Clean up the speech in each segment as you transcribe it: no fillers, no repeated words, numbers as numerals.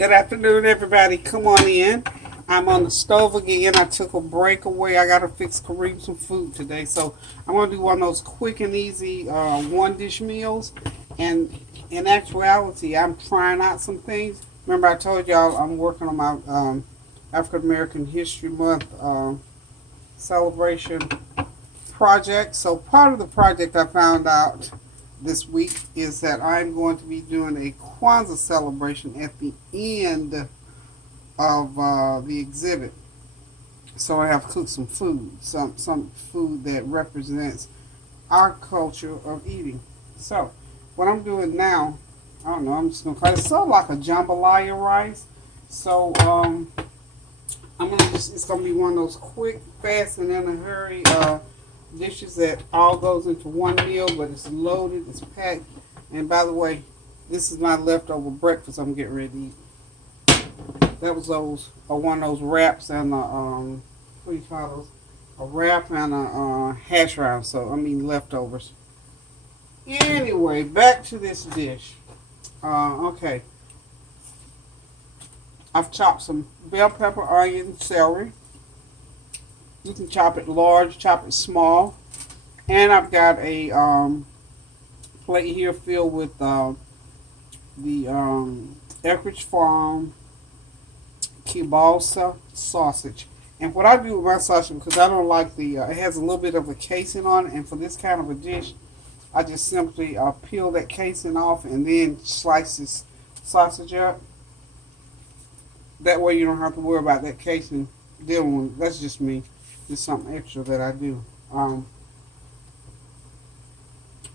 Good afternoon, everybody. Come on in. I'm on the stove again. I took a break away. I got to fix Kareem some food today. So I'm going to do one of those quick and easy one dish meals. And in actuality, I'm trying out some things. Remember, I told y'all I'm working on my African American History Month celebration project. So part of the project I found out this week is that I'm going to be doing a Kwanzaa celebration at the end of the exhibit. So I have cooked some food, some food that represents our culture of eating. So what I'm doing now, I don't know, I'm just gonna call it sort of like a jambalaya rice. So it's gonna be one of those quick, fast, and in a hurry dishes that all goes into one meal, but it's loaded, it's packed. And by the way, this is my leftover breakfast I'm getting ready to eat. That was one of those wraps and what do you call those? A wrap and a hash brown. So I mean leftovers. Anyway, back to this dish. Okay, I've chopped some bell pepper, onion, celery. You can chop it large, chop it small. And I've got a plate here filled with the Eckrich Farm kielbasa sausage. And what I do with my sausage, because I don't like it has a little bit of a casing on it, and for this kind of a dish, I just simply peel that casing off and then slice this sausage up. That way you don't have to worry about that casing dealing with it. That's just me. Just something extra that I do.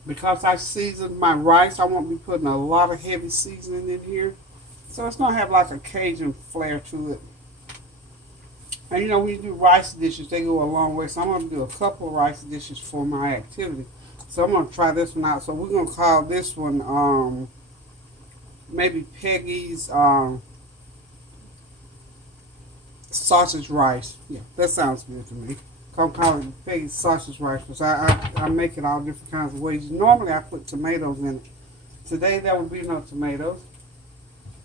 Because I seasoned my rice, I won't be putting a lot of heavy seasoning in here. So it's going to have like a Cajun flair to it. And you know, when you do rice dishes, they go a long way. So I'm going to do a couple of rice dishes for my activity. So I'm going to try this one out. So we're going to call this one maybe Peggie's sausage rice. Yeah, that sounds good to me. I'm calling it Peggie's sausage rice because I make it all different kinds of ways. Normally I put tomatoes in it. Today there will be no tomatoes.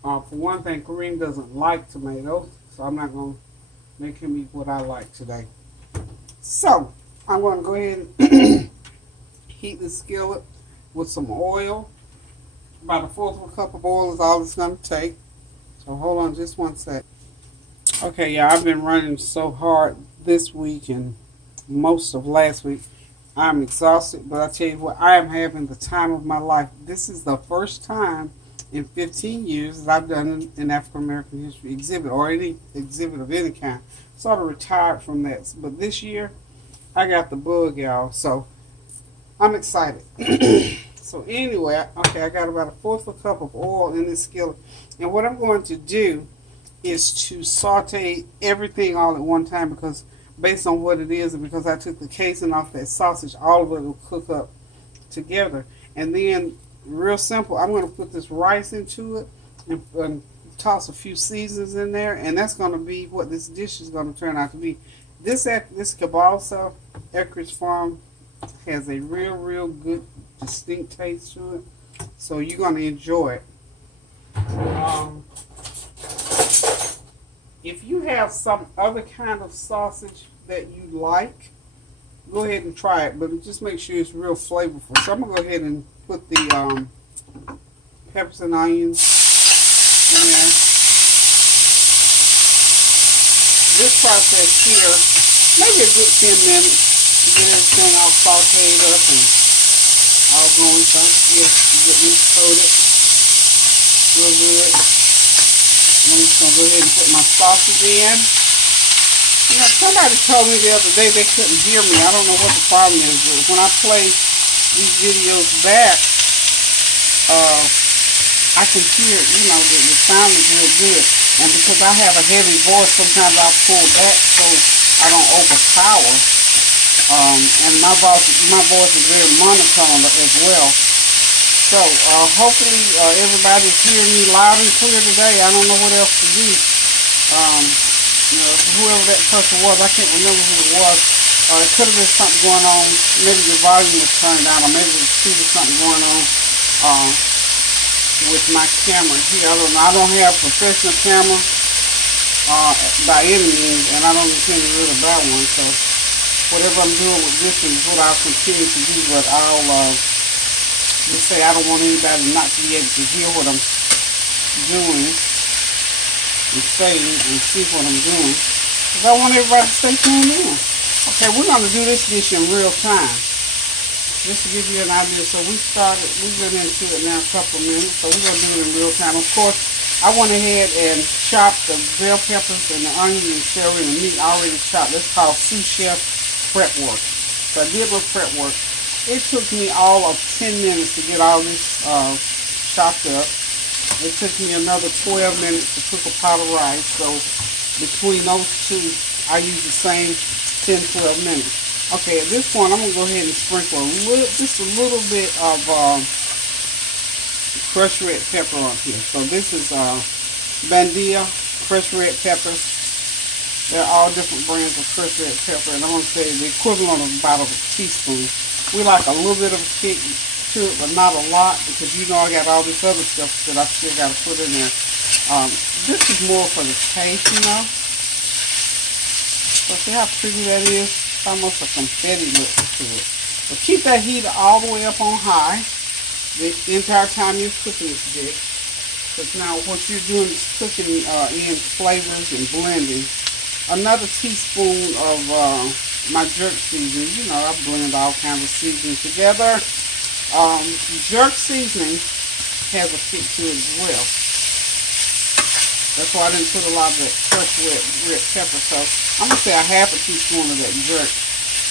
For one thing, Kareem doesn't like tomatoes, so I'm not going to make him eat what I like today. So I'm going to go ahead and heat the skillet with some oil. About a fourth of a cup of oil is all it's going to take. So hold on just one sec. Okay, yeah, I've been running so hard this week and most of last week. I'm exhausted, but I tell you what, I am having the time of my life. This is the first time in 15 years that I've done an African American history exhibit or any exhibit of any kind. Sort of retired from that, but this year I got the bug, y'all. So I'm excited. So anyway, okay, I got about a fourth of a cup of oil in this skillet, and what I'm going to do is to saute everything all at one time, because based on what it is and because I took the casing off that sausage, all of it will cook up together. And then, real simple, I'm going to put this rice into it and toss a few seasonings in there, and that's going to be what this dish is going to turn out to be. This kielbasa, Eckrich Farm, has a real good, distinct taste to it, so you're going to enjoy it. If you have some other kind of sausage that you like, go ahead and try it, but just make sure it's real flavorful. So I'm going to go ahead and put the peppers and onions in there. This process here, maybe a good 10 minutes to get everything all sauteed up and all going. So get these coated real good. I'm just going to go ahead and put my sauces in. You know, somebody told me the other day they couldn't hear me. I don't know what the problem is, but when I play these videos back, I can hear, you know, the sound is real good. And because I have a heavy voice, sometimes I'll pull back so I don't overpower. And my voice is very monotone as well. So hopefully everybody's hearing me loud and clear today. I don't know what else to do. You know, whoever that person was, I can't remember who it was. It could have been something going on. Maybe the volume was turned down, or maybe there was something going on. with my camera here. I don't have professional camera by any means, and I don't intend to really buy one. So whatever I'm doing with this one is what I'll continue to do. But I'll just say I don't want anybody not to be able to hear what I'm doing and say and see what I'm doing. Because I want everybody to stay tuned in. Okay, we're going to do this dish in real time. Just to give you an idea. So we've been into it now a couple of minutes. So we're going to do it in real time. Of course, I went ahead and chopped the bell peppers and the onion and celery and the meat already chopped. That's called sous chef prep work. So I did a little prep work. It took me all of 10 minutes to get all this chopped up. It took me another 12 minutes to cook a pot of rice. So between those two, I use the same 10-12 minutes. Okay, at this point, I'm going to go ahead and sprinkle just a little bit of crushed red pepper on here. So this is Bandia crushed red peppers. They're all different brands of crushed red pepper, and I'm going to say the equivalent of about a teaspoon. We like a little bit of a kick to it, but not a lot, because you know I got all this other stuff that I still got to put in there. This is more for the taste, you know. So see how pretty that is? It's almost a confetti look to it. But keep that heat all the way up on high the entire time you're cooking this dish. Because now what you're doing is cooking in flavors and blending. Another teaspoon of my jerk seasoning. You know, I blend all kinds of seasonings together. Jerk seasoning has a kick to it as well. That's why I didn't put a lot of that crushed red pepper. So I'm going to say a half a teaspoon of that jerk.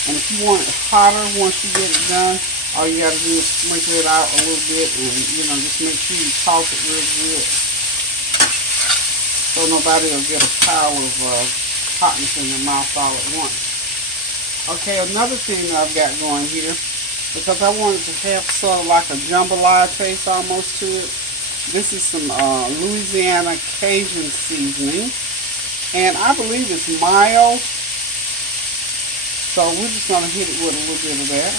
And if you want it hotter once you get it done, all you got to do is sprinkle it out a little bit and, you know, just make sure you toss it real good. So nobody will get a pile of hotness in their mouth all at once. Okay, another thing that I've got going here, because I wanted to have sort of like a jambalaya taste almost to it. This is some Louisiana Cajun seasoning, and I believe it's mild, so we're just going to hit it with a little bit of that.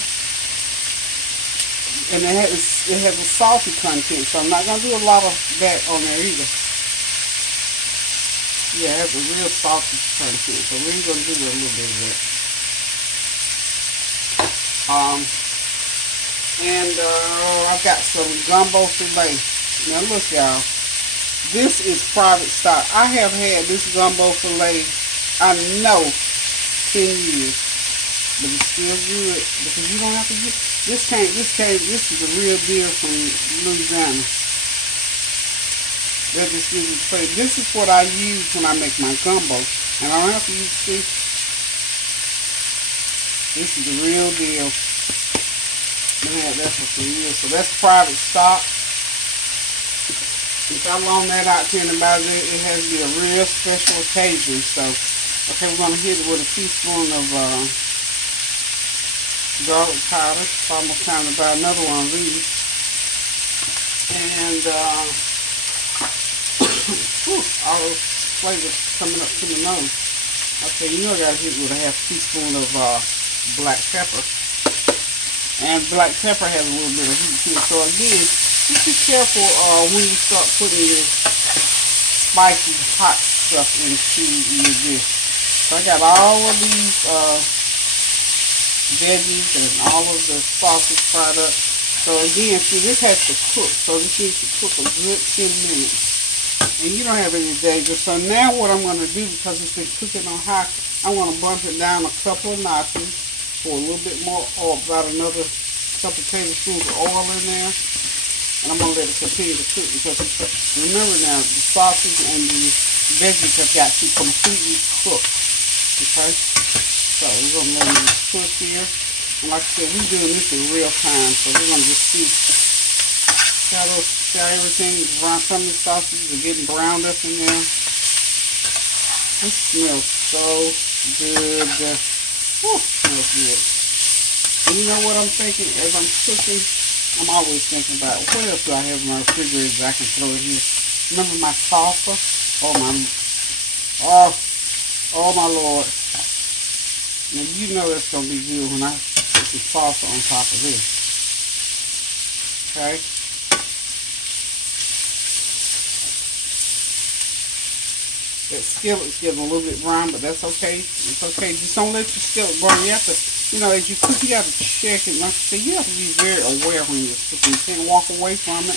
And it has a salty content, so I'm not going to do a lot of that on there either. Yeah, it has a real salty content, so we're going to do a little bit of that. I've got some gumbo filet. Now look, y'all, this is private stock. I have had this gumbo filet, I know, 10 years, but it's still good because you don't have to get this. This is the real deal from Louisiana. That just gives you the flavor. This is what I use when I make my gumbo, and I don't have to use. See, this is the real deal. Man, that's for some years. So that's private stock. If I loan that out to anybody, it has to be a real special occasion. So, okay, we're going to hit it with a teaspoon of garlic powder. It's almost time to buy another one of these. And all those flavors coming up to my nose. Okay, you know I got to hit it with a half teaspoon of black pepper. And black pepper has a little bit of heat to it. So again, just be careful when you start putting your spicy, hot stuff into your dish. So I got all of these veggies and all of the sauces fried up. So again, see, this has to cook. So this needs to cook a good 10 minutes. And you don't have any danger. So now what I'm going to do, because it's been cooking on high, I'm going to bump it down a couple of notches. Pour a little bit more oil, about another couple tablespoons of oil in there. And I'm going to let it continue to cook, because remember now, the sauces and the veggies have got to completely cook. Okay? So we're going to let it cook here. And like I said, we're doing this in real time, so we're going to just see how everything is brown. Some of the sausages are getting browned up in there. This smells so good. Whew, smells good. And you know what I'm thinking as I'm cooking? I'm always thinking about what else do I have in my refrigerator that I can throw in here. Remember my salsa? Oh my Lord. Now you know that's gonna be good when I put the salsa on top of this. Okay? That skillet's getting a little bit brown, but that's okay. It's okay. Just don't let your skillet burn. You have to, as you cook, you have to check it. Like I say, you have to be very aware when you're cooking. You can't walk away from it.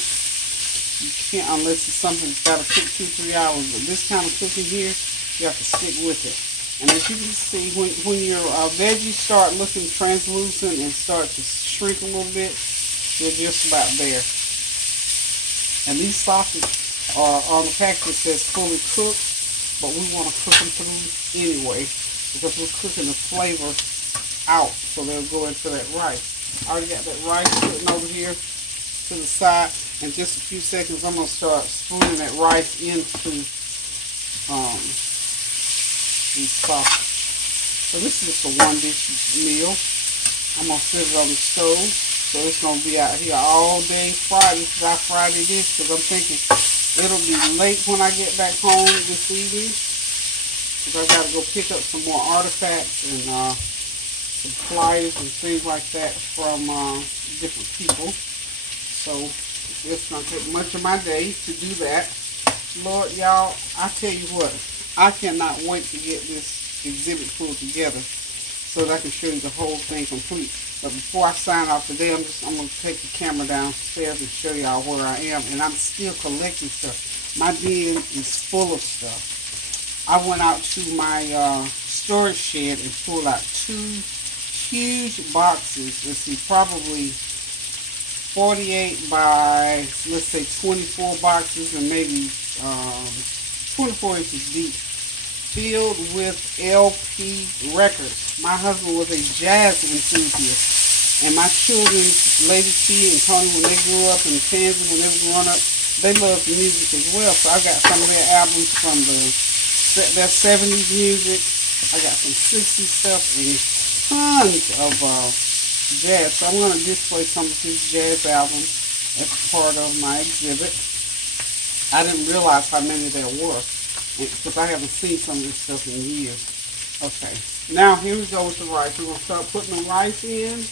You can't unless it's something that's got to cook 2-3 hours. But this kind of cooking here, you have to stick with it. And as you can see, when your veggies start looking translucent and start to shrink a little bit, you're just about there. And these sausages are on the package that says fully cooked, but we want to cook them through anyway because we're cooking the flavor out, so they'll go into that rice. I already got that rice sitting over here to the side. In just a few seconds, I'm going to start spooning that rice into these sausages. So this is just a one dish meal. I'm going to sit it on the stove. So it's going to be out here all day Friday. This is our Friday dish because I'm thinking it'll be late when I get back home this evening. Because I got to go pick up some more artifacts and some flyers and things like that from different people. So it's going to take much of my day to do that. Lord, y'all, I tell you what, I cannot wait to get this exhibit pulled together so that I can show you the whole thing complete. But before I sign off today, I'm going to take the camera downstairs and show y'all where I am. And I'm still collecting stuff. My bin is full of stuff. I went out to my storage shed and pulled out 2 huge boxes. Let's see, probably 48 by, let's say, 24 boxes and maybe 24 inches deep, filled with LP records. My husband was a jazz enthusiast. And my children, Lady T and Tony, when they grew up, and Tansy, when they were growing up, they loved the music as well. So I got some of their albums from their 70s music. I got some 60s stuff and tons of jazz. So I'm going to display some of his jazz albums as part of my exhibit. I didn't realize how many there were because I haven't seen some of this stuff in years. Okay, now here we go with the rice. We're going to start putting the rice in.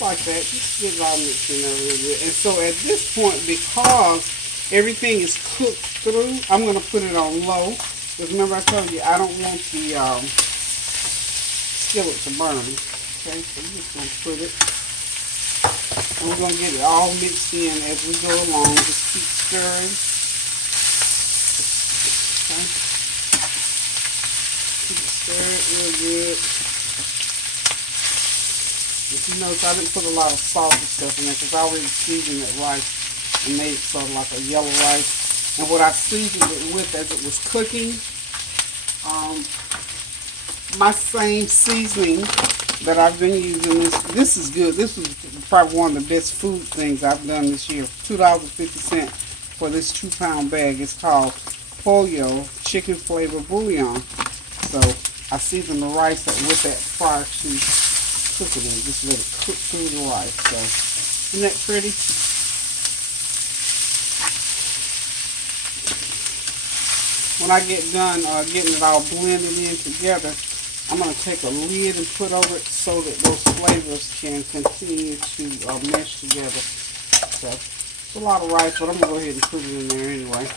Like that, just get it all mixed in there a little bit. And so at this point, because everything is cooked through, I'm going to put it on low. Because remember I told you, I don't want the skillet to burn. Okay, so I'm just going to put it. And we're going to get it all mixed in as we go along. Just keep stirring. Okay. Keep it stirred real good. If you notice, I didn't put a lot of salt and stuff in there because I already seasoned that rice and made it sort of like a yellow rice. And what I seasoned it with as it was cooking, my same seasoning that I've been using. This is good. This is probably one of the best food things I've done this year. $2.50 for this 2-pound bag. It's called Pollo Chicken Flavor Bouillon. So I seasoned the rice with that prior to cooking it. Just let it cook through the rice. So isn't that pretty? When I get done getting it all blended in together, I'm going to take a lid and put over it so that those flavors can continue to mesh together. So it's a lot of rice, but I'm going to go ahead and put it in there anyway.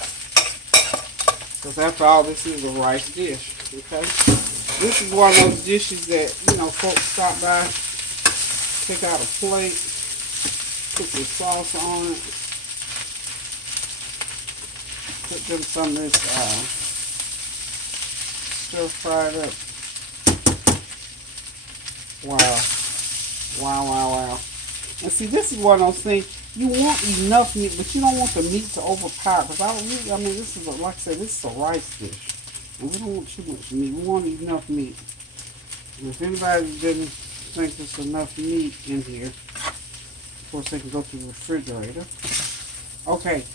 Because after all, this is a rice dish. Okay. This is one of those dishes that, folks stop by, take out a plate, put some salsa on it, put them some of this stir-fried up. Wow. Wow, wow, wow. And see, this is one of those things, you want enough meat, but you don't want the meat to overpower. Because this is, like I said, this is a rice dish. And we don't want too much meat. We want enough meat. And if anybody didn't think there's enough meat in here, of course they can go to the refrigerator. Okay,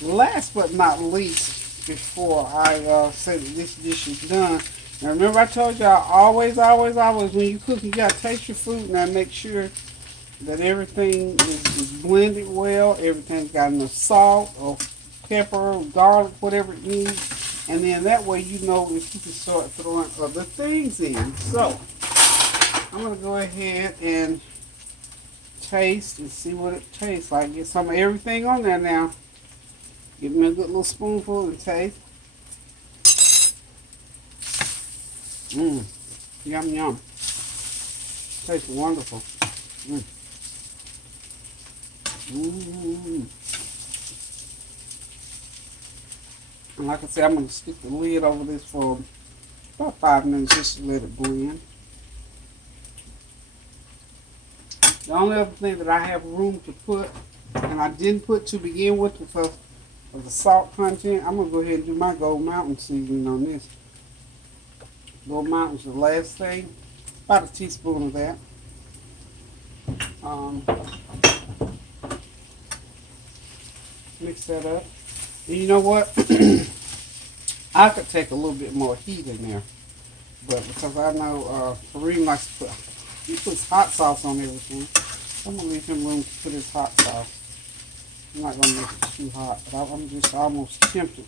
last but not least, before I say that this dish is done, now remember I told y'all always when you cook, you gotta taste your food. Now make sure that everything is blended well, everything's got enough salt or pepper, garlic, whatever it needs. And then that way you know if you can start throwing other things in. So, I'm going to go ahead and taste and see what it tastes like. Get some of everything on there now. Give me a good little spoonful and taste. Mmm. Yum, yum. Tastes wonderful. Mmm. Mmm. And like I said, I'm going to stick the lid over this for about 5 minutes just to let it blend. The only other thing that I have room to put, and I didn't put to begin with because of the salt content, I'm going to go ahead and do my Gold Mountain seasoning on this. Gold Mountain's the last thing. About a teaspoon of that. Mix that up. And you know what? I could take a little bit more heat in there. But because I know Kareem likes to put, he puts hot sauce on everything. I'm going to leave him room to put his hot sauce. I'm not going to make it too hot, but I'm just almost tempted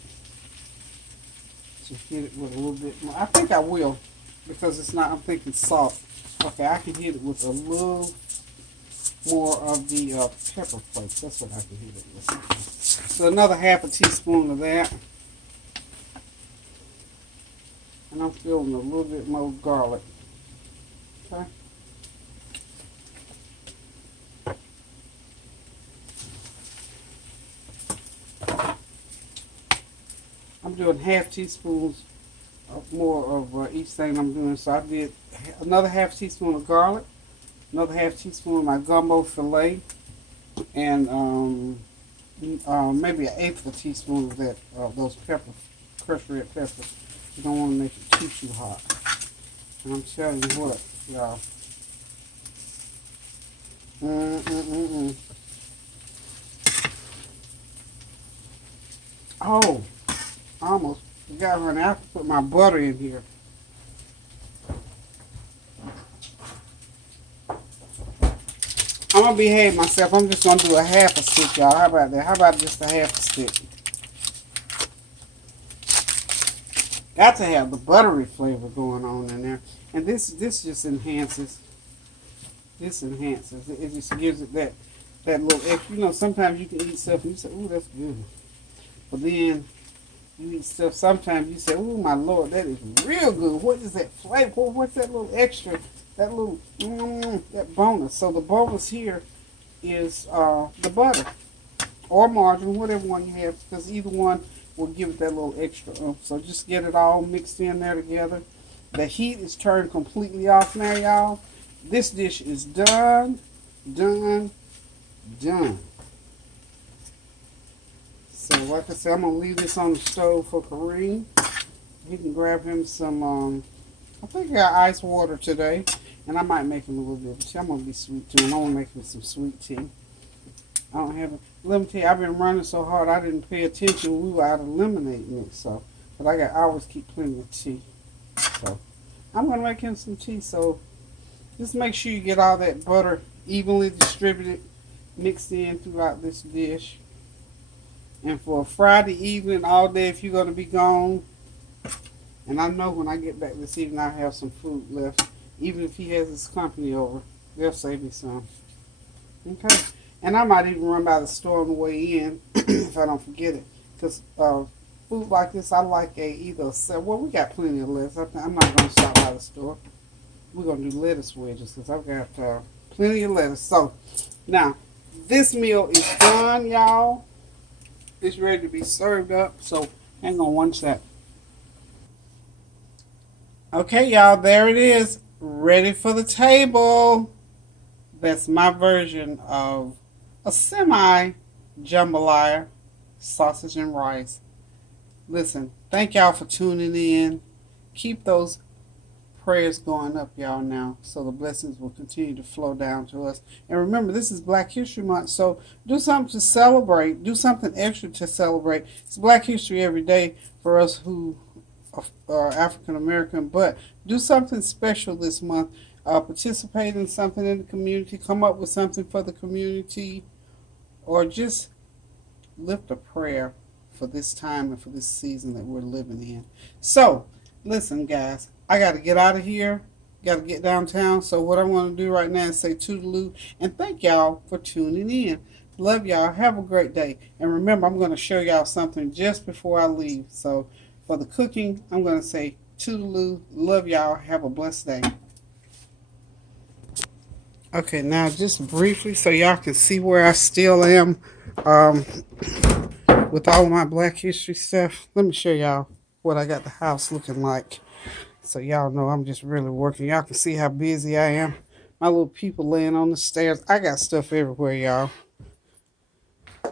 to hit it with a little bit more. I think I will, because it's not, I'm thinking salt. Okay, I can hit it with a little more of the pepper flakes. That's what I can hit it with. So another half a teaspoon of that. And I'm feeling a little bit more garlic. Okay. I'm doing half teaspoons more of each thing I'm doing. So I did another half teaspoon of garlic, another half teaspoon of my gumbo filet, and maybe an eighth of a teaspoon of that those peppers, crushed red peppers. You don't want to make it too hot. And I'm telling you what, y'all. Oh, I almost forgot, honey. I have to put my butter in here. I'm going to behave myself. I'm just going to do a half a stick, y'all. How about that? How about just a half a stick? Got to have the buttery flavor going on in there. And this just enhances. This enhances. It just gives it that little extra. You know, sometimes you can eat stuff and you say, ooh, that's good. But then you eat stuff, sometimes you say, ooh, my Lord, that is real good. What is that flavor? What's that little extra? That little, that bonus. So the bonus here is the butter or margarine, whatever one you have, because either one will give it that little extra oomph. So just get it all mixed in there together. The heat is turned completely off now, y'all. This dish is done, done, done. So like I said, I'm going to leave this on the stove for Kareem. He can grab him some, I think I got ice water today. And I might make him a little bit of tea. I'm going to be sweet too. And I'm going to make him some sweet tea. I don't have it. Let me tell you, I've been running so hard I didn't pay attention when we were out of lemonade mix. So, but I always keep plenty of tea. So I'm going to make him some tea. So just make sure you get all that butter evenly distributed, mixed in throughout this dish. And for a Friday evening, all day, if you're going to be gone, and I know when I get back this evening, I'll have some food left. Even if he has his company over, they'll save me some. Okay. And I might even run by the store on the way in if I don't forget it. Because food like this, I like well, we got plenty of lettuce. I'm not going to stop by the store. We're going to do lettuce wedges because I've got plenty of lettuce. So, now, this meal is done, y'all. It's ready to be served up. So, hang on one sec. Okay, y'all, there it is. Ready for the table. That's my version of a semi-jambalaya, sausage and rice. Listen, thank y'all for tuning in. Keep those prayers going up, y'all, now, so the blessings will continue to flow down to us. And remember, this is Black History Month, so do something to celebrate. Do something extra to celebrate. It's Black History every day for us who are African American, but do something special this month. Participate in something in the community. Come up with something for the community, or just lift a prayer for this time and for this season that we're living in. So, listen, guys, I got to get out of here. Got to get downtown. So what I want to do right now is say toodaloo and thank y'all for tuning in. Love y'all. Have a great day. And remember, I'm going to show y'all something just before I leave. So for the cooking, I'm going to say Toodaloo. Love y'all. Have a blessed day. Okay, now just briefly so y'all can see where I still am um, with all of my Black History stuff. Let me show y'all what I got the house looking like. So y'all know I'm just really working. Y'all can see how busy I am. My little people laying on the stairs. I got stuff everywhere, y'all.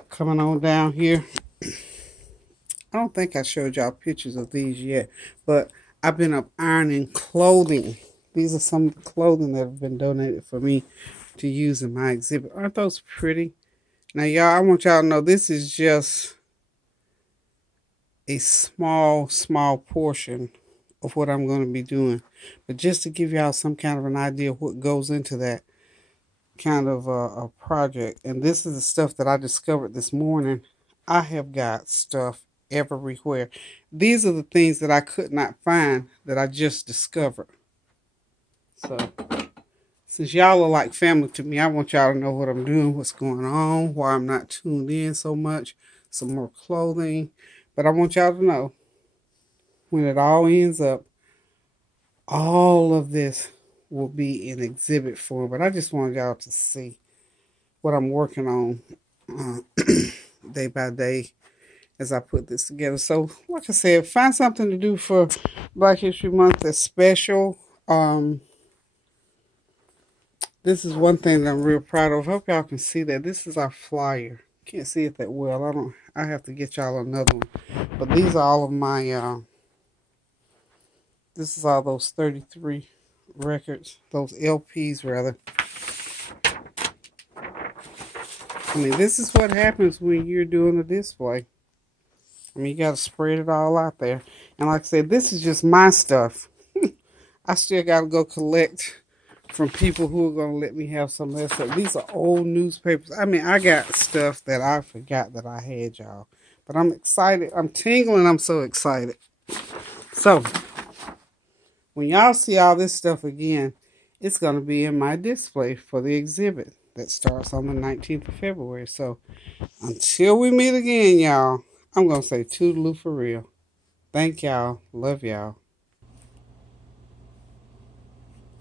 Coming on down here. I don't think I showed y'all pictures of these yet, but I've been up ironing clothing. These are some clothing that have been donated for me to use in my exhibit. Aren't those pretty? Now, y'all, I want y'all to know this is just a small portion of what I'm going to be doing. But just to give y'all some kind of an idea of what goes into that kind of a project. And this is the stuff that I discovered this morning. I have got stuff everywhere. These are the things that I could not find that I just discovered. So, since y'all are like family to me, I want y'all to know what I'm doing, what's going on, why I'm not tuned in so much, some more clothing. But I want y'all to know, when it all ends up, all of this will be in exhibit form. But I just wanted y'all to see what I'm working on day by day as I put this together. So, like I said, find something to do for Black History Month that's special. This is one thing that I'm real proud of. Hope y'all can see that. This is our flyer. Can't see it that well. I have to get y'all another one. But these are all of my this is all those 33 records, those LPs rather. I mean, this is what happens when you're doing a display. I mean, you got to spread it all out there. And like I said, this is just my stuff. I still got to go collect from people who are going to let me have some of their stuff. These are old newspapers. I mean, I got stuff that I forgot that I had, y'all. But I'm excited. I'm tingling. I'm so excited. So, when y'all see all this stuff again, it's going to be in my display for the exhibit that starts on the 19th of February. So, until we meet again, y'all, I'm going to say toodaloo for real. Thank y'all. Love y'all.